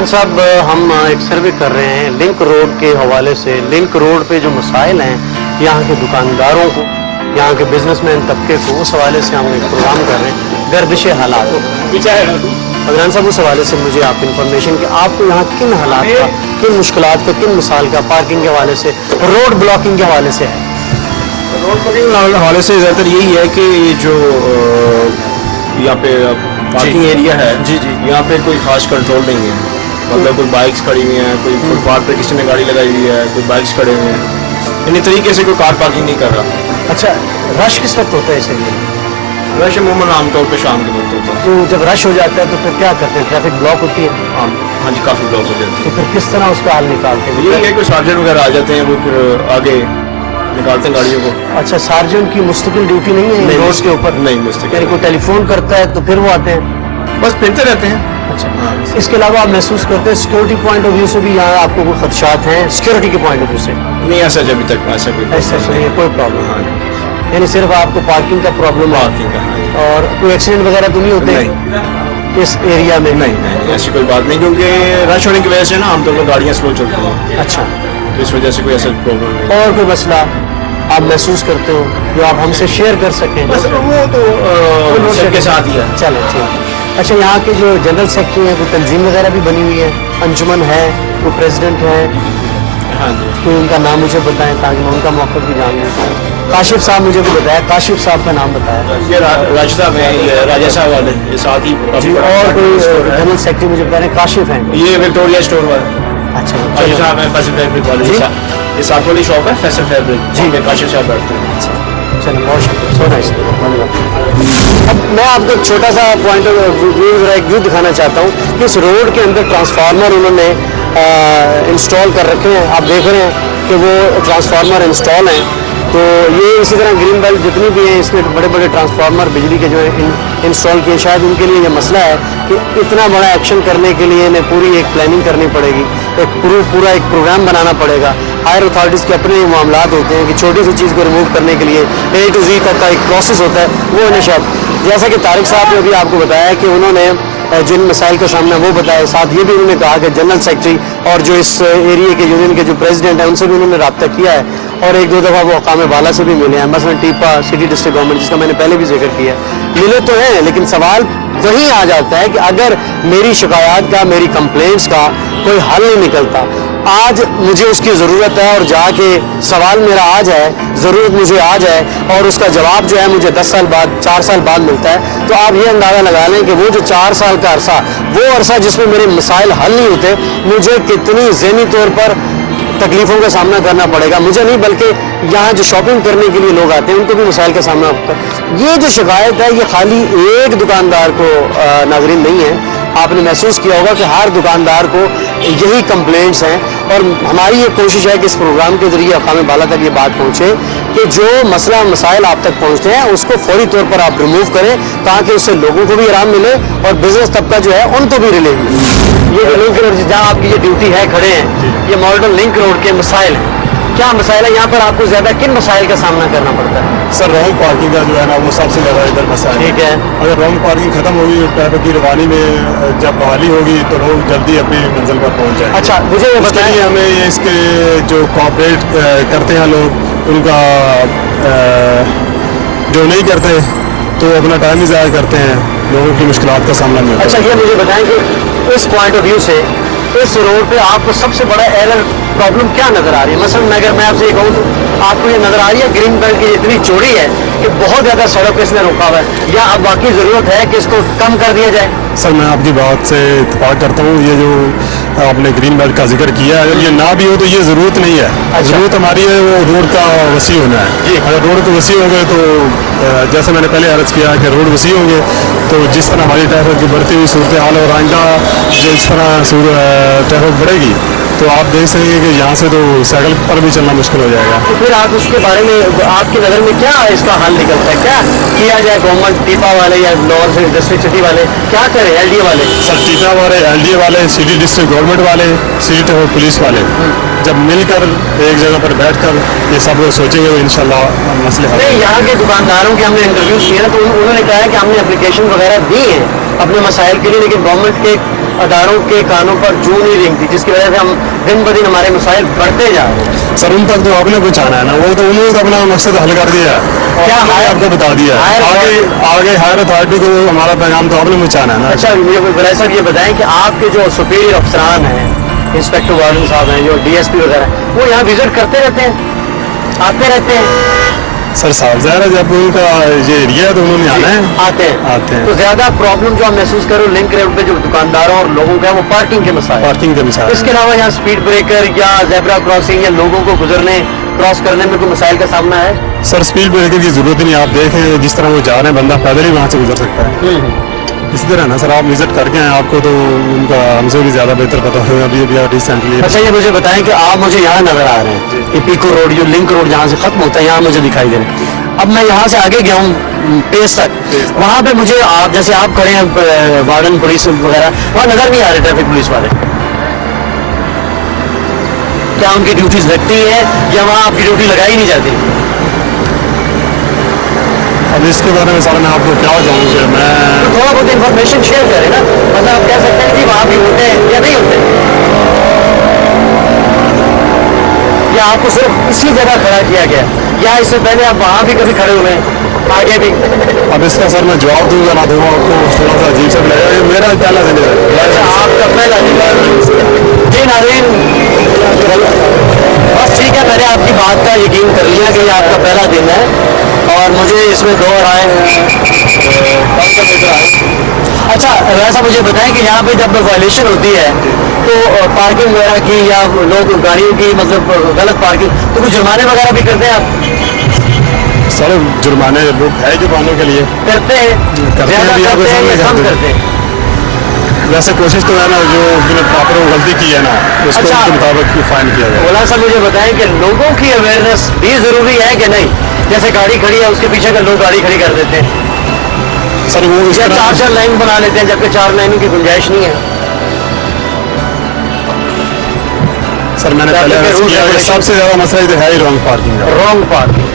अदनान साहब, हम एक सर्वे कर रहे हैं लिंक रोड के हवाले से। लिंक रोड पे जो मसाइल हैं यहाँ के दुकानदारों को, यहाँ के बिजनेसमैन तबके को, उस हवाले से हम एक प्रोग्राम कर रहे हैं, गर्दिश हालात। अदनान साहब, उस हवाले से मुझे आप इंफॉर्मेशन कि आपको यहाँ किन हालात का, किन मुश्किलात का, किन मिसाल का पार्किंग के हवाले से, रोड ब्लॉकिंग के हवाले से है? रोड ब्लॉकिंग के हवाले से ज़्यादातर यही है कि जो यहाँ पे पार्किंग एरिया है, जी जी, यहाँ पे कोई खास कंट्रोल नहीं है। मतलब कोई बाइक्स खड़ी हुई हैं, कोई फुटपाथ पे किसी ने गाड़ी लगाई हुई है, कोई बाइक्स खड़े हुए हैं, यानी तरीके से कोई कार पार्किंग नहीं कर रहा। अच्छा, रश किस वक्त होता है इसलिए? रश अमूमन आमतौर पर शाम के वक्त होता है। तो जब रश हो जाता है तो फिर क्या करते हैं? ट्रैफिक ब्लॉक होती है? हाँ जी, काफ़ी ब्लॉक हो जाते हैं। तो फिर किस तरह उसका हल निकालते हैं? ये है कोई सार्जेंट वगैरह आ जाते हैं, वो फिर आगे निकालते हैं गाड़ियों को। अच्छा, सार्जेंट की मुस्तकिल ड्यूटी नहीं है रोड के ऊपर? नहीं, मुस्तकिल यानी कोई टेलीफोन करता है तो फिर वो आते हैं? बस फिरते रहते हैं। अच्छा, इसके अलावा आप महसूस करते हैं सिक्योरिटी पॉइंट ऑफ व्यू से भी यहाँ आपको कोई खदशात हैं सिक्योरिटी के पॉइंट ऑफ व्यू से? नहीं, ऐसा अभी तक ऐसा नहीं है, कोई प्रॉब्लम? हाँ, यानी सिर्फ आपको पार्किंग का प्रॉब्लम है और कोई एक्सीडेंट वगैरह तो नहीं होते इस एरिया में? नहीं, ऐसी कोई बात नहीं, क्योंकि रश होने की वजह से ना आमतौर पर गाड़ियाँ स्लो चलती हैं। अच्छा, तो इस वजह से कोई ऐसा प्रॉब्लम नहीं। और कोई मसला आप महसूस करते हो जो आप हमसे शेयर कर सकें? बस वो तो सबके साथ ही है। चलो ठीक। अच्छा, यहाँ के जो जनरल सेक्रेटरी हैं, कोई तंजीम वगैरह भी बनी हुई है, अंजुमन है, कोई प्रेसिडेंट है? हाँ जी, कोई उनका नाम मुझे बताएं ताकि मैं उनका मौक़िफ़ भी जान लूँ। काशिफ साहब मुझे भी बताया, काशिफ साहब का नाम बताया। ये राजा साहब हैं, ये राजा साहब वाले, ये साथ ही जी। और कोई जनरल सेक्रेटरी मुझे बता रहे हैं? काशिफ हैं, ये विक्टोरिया स्टोर वाले। अच्छा, काशिफ साहब हैं फैसल फैब्रिक वाले, ये साथ वाली शॉप है फैसल फैब्रिक जी, में काशिफ साहब बैठते हैं। चलो, बहुत शुक्रिया, सो नाइस। अब मैं आपको एक छोटा सा पॉइंट ऑफ व्यू दिखाना चाहता हूँ कि इस रोड के अंदर ट्रांसफार्मर उन्होंने इंस्टॉल कर रखे हैं। आप देख रहे हैं कि वो ट्रांसफार्मर इंस्टॉल हैं। तो ये इसी तरह ग्रीन बेल्ट जितनी भी हैं, इसमें बड़े बड़े ट्रांसफार्मर बिजली के जो है इंस्टॉल किए। शायद उनके लिए ये मसला है कि इतना बड़ा एक्शन करने के लिए इन्हें पूरी एक प्लानिंग करनी पड़ेगी, एक पूरा एक प्रोग्राम बनाना पड़ेगा। हायर अथॉरिटीज़ के अपने मामलात होते हैं कि छोटी सी चीज़ को रिमूव करने के लिए A to Z तक का एक प्रोसेस होता है, वो इन्हें शायद, जैसा कि तारिक साहब ने भी आपको बताया कि उन्होंने जिन मसाइल का सामना वो बताया, साथ ये भी उन्होंने कहा कि जनरल सेक्रेटरी और जो इस एरिया के यूनियन के जो प्रेसिडेंट हैं उनसे भी उन्होंने रब्ता किया है और एक दो दफ़ा वो अकाम बाला से भी मिले हैं, मसलन टीपा सिटी डिस्ट्रिक्ट गवर्नमेंट, जिसका मैंने पहले भी जिक्र किया। मिले तो हैं, लेकिन सवाल वही आ जाता है कि अगर मेरी शिकायत का, मेरी कंप्लेंट्स का कोई हल नहीं निकलता, आज मुझे उसकी ज़रूरत है और जाके सवाल मेरा आ जाए, ज़रूरत मुझे आ जाए और उसका जवाब जो है मुझे 10 साल बाद, 4 साल बाद मिलता है, तो आप ये अंदाज़ा लगा लें कि वो जो 4 साल का अरसा, वो अरसा जिसमें मेरे मसाइल हल नहीं होते, मुझे कितनी ज़हनी तौर पर तकलीफ़ों का सामना करना पड़ेगा। मुझे नहीं बल्कि यहाँ जो शॉपिंग करने के लिए लोग आते हैं उनको भी मसाइल का सामना होता है। ये जो शिकायत है ये खाली एक दुकानदार को नाज़रीन नहीं है, आपने महसूस किया होगा कि हर दुकानदार को यही कंप्लेंट्स हैं और हमारी ये कोशिश है कि इस प्रोग्राम के ज़रिए अकाम बाला तक ये बात पहुँचे कि जो मसला मसाइल आप तक पहुँचते हैं उसको फौरी तौर पर आप रिमूव करें ताकि उससे लोगों को भी आराम मिले और बिजनेस तबका जो है उनको भी रिलीफ मिले। ये जो लिंक रोड जहाँ आपकी ये ड्यूटी है खड़े हैं, ये मॉडल लिंक रोड के मसाइल हैं, क्या मसाइल है यहाँ पर? आपको ज़्यादा किन मसाइल का सामना करना पड़ता है? सर, रॉन्ग पार्किंग का जो है ना वो सबसे ज़्यादा इधर मसला है। ठीक है, अगर रॉन्ग पार्किंग खत्म होगी, ट्रैफिक की रवानी में जब बहाली होगी तो लोग जल्दी अपनी मंजिल पर पहुँच जाएंगे। अच्छा, मुझे ये बताइए, हमें ये इसके जो कॉपरेट करते हैं लोग, उनका जो नहीं करते तो अपना टाइम ही ज़ाया करते हैं, लोगों की मुश्किलात का सामना नहीं होता। अच्छा, ये मुझे बताएं कि इस पॉइंट ऑफ व्यू से इस रोड पे आपको सबसे बड़ा एरर प्रॉब्लम क्या नज़र आ रही है? मसलन अगर मैं आपसे ये कहूँ तो आपको ये नज़र आ रही है ग्रीन बेल्ट की इतनी चौड़ी है कि बहुत ज़्यादा सड़क पे इसने रोका हुआ है, या अब बाकी ज़रूरत है कि इसको कम कर दिया जाए? सर, मैं आपकी बात से इत्तेफाक करता हूँ। ये जो आपने ग्रीन बेल्ट का जिक्र किया है, अगर ये ना भी हो तो ये ज़रूरत नहीं है। अच्छा। ज़रूरत हमारी है वो रोड का वसी होना है जी। अगर रोड को वसी हो गए तो जैसे मैंने पहले अर्ज़ किया कि रोड वसी होंगे तो जिस तरह हमारी ट्रैफिक की बढ़ती हुई सूरत हाल और आइंदा जिस तरह ट्रैफिक बढ़ेगी तो आप देख सकेंगे कि यहाँ से तो साइकिल पर भी चलना मुश्किल हो जाएगा। तो फिर आप उसके बारे में आपकी नज़र में क्या इसका हल निकलता है? क्या किया जाए? गवर्नमेंट टीपा वाले या लोअर डिस्ट्रिक्ट सिटी वाले क्या करें? LDA वाले? सर, टीपा वाले, LDA वाले, सिटी डिस्ट्रिक्ट गवर्नमेंट वाले, सिटी ट्रैफिक पुलिस वाले जब मिलकर एक जगह पर बैठकर ये सब लोग सोचेंगे तो इंशाल्लाह मसले हल। नहीं, यहाँ के दुकानदारों के हमने इंटरव्यूज किए ना तो उन्होंने कहा है कि हमने एप्लीकेशन वगैरह दी है अपने मसाइल के लिए, लेकिन गवर्नमेंट के अदारों के कानों पर जूं नहीं रेंगती, जिसकी वजह से हम दिन ब दिन हमारे मसाइल बढ़ते जा रहे हैं। सर उन तक तो आपने पहुँचाना है ना, वो तो उन्होंने तो अपना मकसद हल कर दिया है, क्या हमने हायर- आपको बता दिया है, आगे हायर अथॉरिटी को हमारा पैगाम तो आपने पहुँचाना है ना। अच्छा मुझे साहब ये बताएं कि आपके जो सुपीरियर अफसरान हैं, इंस्पेक्टर वार्डन साहब हैं, जो DSP वगैरह, वो यहाँ विजिट करते रहते हैं, आते रहते हैं? सर साहब ज़ाहिर है जब उनका ये एरिया है तो उन्होंने आना है। आते हैं। आते हैं। तो ज्यादा प्रॉब्लम जो आप महसूस करो लिंक रोड पे जो दुकानदारों और लोगों का है, वो पार्किंग के मसाइल। पार्किंग के मिसाल इसके अलावा यहाँ स्पीड ब्रेकर या जेब्रा क्रॉसिंग या लोगों को गुजरने क्रॉस करने में कोई मसाइल का सामना है? सर स्पीड ब्रेकर की जरूरत ही नहीं, आप देखें जिस तरह वो जा रहे हैं बंदा पैदल ही वहाँ से गुजर सकता है। इसी तरह ना सर आप विजिट करके आए, आपको तो उनका हमसे भी ज़्यादा बेहतर पता होगा। अभी रिसेंटली अच्छा ये मुझे बताएं कि आप मुझे यहाँ नजर आ रहे हैं, ये पीको रोड जो लिंक रोड जहाँ से खत्म होता है यहाँ मुझे दिखाई दे रहे हैं। अब मैं यहाँ से आगे गया हूँ पेस तक, वहाँ पे मुझे आप जैसे आप खड़े हैं वार्डन पुलिस वगैरह, वहाँ नजर नहीं आ रहे ट्रैफिक पुलिस वाले। क्या उनकी ड्यूटीज लगती है या वहाँ आपकी ड्यूटी लगाई नहीं जाती? अब इसके बारे में सर मैं आपको क्या बताऊँ कि मैं थोड़ा बहुत इन्फॉर्मेशन शेयर करें ना, मतलब आप कह सकते हैं कि वहाँ भी होते हैं या नहीं होते, या आपको सिर्फ इसी जगह खड़ा किया गया, या इससे पहले आप वहाँ भी कभी खड़े हुए हैं, आगे भी? अब इसका सर मैं जवाब दूंगा ना दूंगा आपको थोड़ा सा अजीब सा लगेगा, ये मेरा पहला दिन है। अच्छा आपका पहला दिन। जी नाज़रीन, बस ठीक है, मैंने आपकी बात का यकीन कर लिया कि ये आपका पहला दिन है और मुझे इसमें दो राय अच्छा वैसा मुझे बताएं कि यहाँ पे जब वायलेशन होती है तो पार्किंग वगैरह की या लोग गाड़ियों की मतलब गलत पार्किंग, तो कुछ जुर्माने वगैरह भी करते हैं आप? सर जुर्माने लोग है जुर्मानों के लिए करते हैं, करते हैं ज़्यादा भी, आपके करते हैं सामने या कम करते करते हैं? वैसे कोशिश तो है ना, जो उसने प्रॉपर गलती की है ना उसको अच्छा। उसके मुताबिक फाइन किया जाए। ओला साहब मुझे बताएं कि लोगों की अवेयरनेस भी जरूरी है कि नहीं? जैसे गाड़ी खड़ी है उसके पीछे का लोग गाड़ी खड़ी कर देते हैं सर वो इस या तरह चार लाइन बना लेते हैं जबकि 4 लाइनों की गुंजाइश नहीं है। सर मैंने Traffic पहले के अर्ज rules किया कि regulations- सबसे ज़्यादा मसला इधर है ही रॉन्ग पार्किंग का। Wrong parking.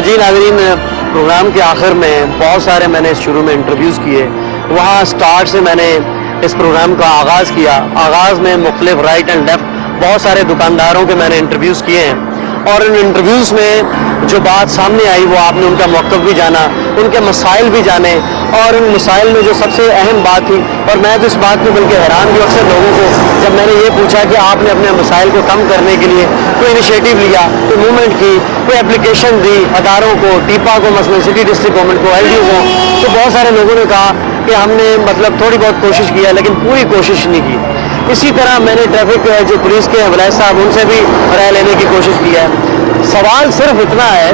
जी नाज़रीन, प्रोग्राम के आखिर में बहुत सारे मैंने शुरू में इंटरव्यूज़ किए, वहाँ स्टार्ट से मैंने इस प्रोग्राम का आगाज़ किया। आगाज़ में मुख्तलिफ राइट एंड लेफ़्ट बहुत सारे दुकानदारों के मैंने इंटरव्यूज़ किए हैं और इन इंटरव्यूज़ में जो बात सामने आई वो आपने उनका मौक़िफ़ भी जाना, उनके मसाइल भी जाने, और इन मसाइल में जो सबसे अहम बात थी, और मैं तो इस बात में बल्कि हैरान भी अक्सर लोगों को जब मैंने ये पूछा कि आपने अपने मसाइल को कम करने के लिए कोई इनिशिएटिव लिया, कोई मूवमेंट की, कोई एप्लीकेशन दी अदारों को, टीपा को, मसलन सिटी डिस्ट्रिक्ट गवर्नमेंट को, LDO को, तो बहुत सारे लोगों ने कहा कि हमने मतलब थोड़ी बहुत कोशिश की है लेकिन पूरी कोशिश नहीं की। इसी तरह मैंने ट्रैफिक जो पुलिस के वलायत साहब उनसे भी राय लेने की कोशिश की है। सवाल सिर्फ इतना है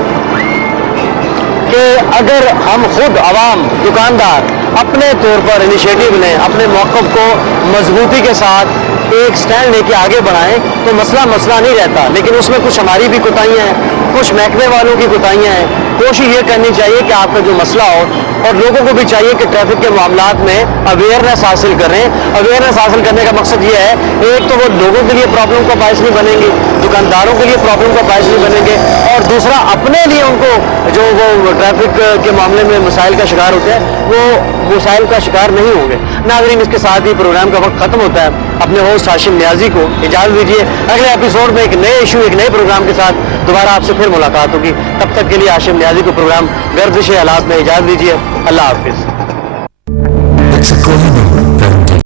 कि अगर हम खुद आवाम दुकानदार अपने तौर पर इनिशिएटिव लें, अपने मौक़िफ़ को मजबूती के साथ एक स्टैंड लेके आगे बढ़ाएं तो मसला नहीं रहता, लेकिन उसमें कुछ हमारी भी कोताहियाँ हैं, कुछ महकमे वालों की कोताहियाँ हैं। कोशिश ये करनी चाहिए कि आपका जो मसला हो, और लोगों को भी चाहिए कि ट्रैफिक के मामलात में अवेयरनेस हासिल करें। अवेयरनेस हासिल करने का मकसद ये है, एक तो वो लोगों के लिए प्रॉब्लम का बायस नहीं बनेंगे, दुकानदारों के लिए प्रॉब्लम का बायस नहीं बनेंगे, और दूसरा अपने लिए उनको जो वो ट्रैफिक के मामले में मसाइल का शिकार होते हैं वो मसाइल का शिकार नहीं होंगे। नाज़रीन, इसके साथ ही प्रोग्राम का वक्त ख़त्म होता है। अपने होस्ट हाशिम न्याजी को इजाज़त दीजिए। अगले एपिसोड में एक नए इशू, एक नए प्रोग्राम के साथ दोबारा आपसे फिर मुलाकात होगी। तब तक के लिए हाशिम न्याजी को प्रोग्राम गर्दिश हालात में इजाज़त दीजिए। अल्लाह हाफिज़।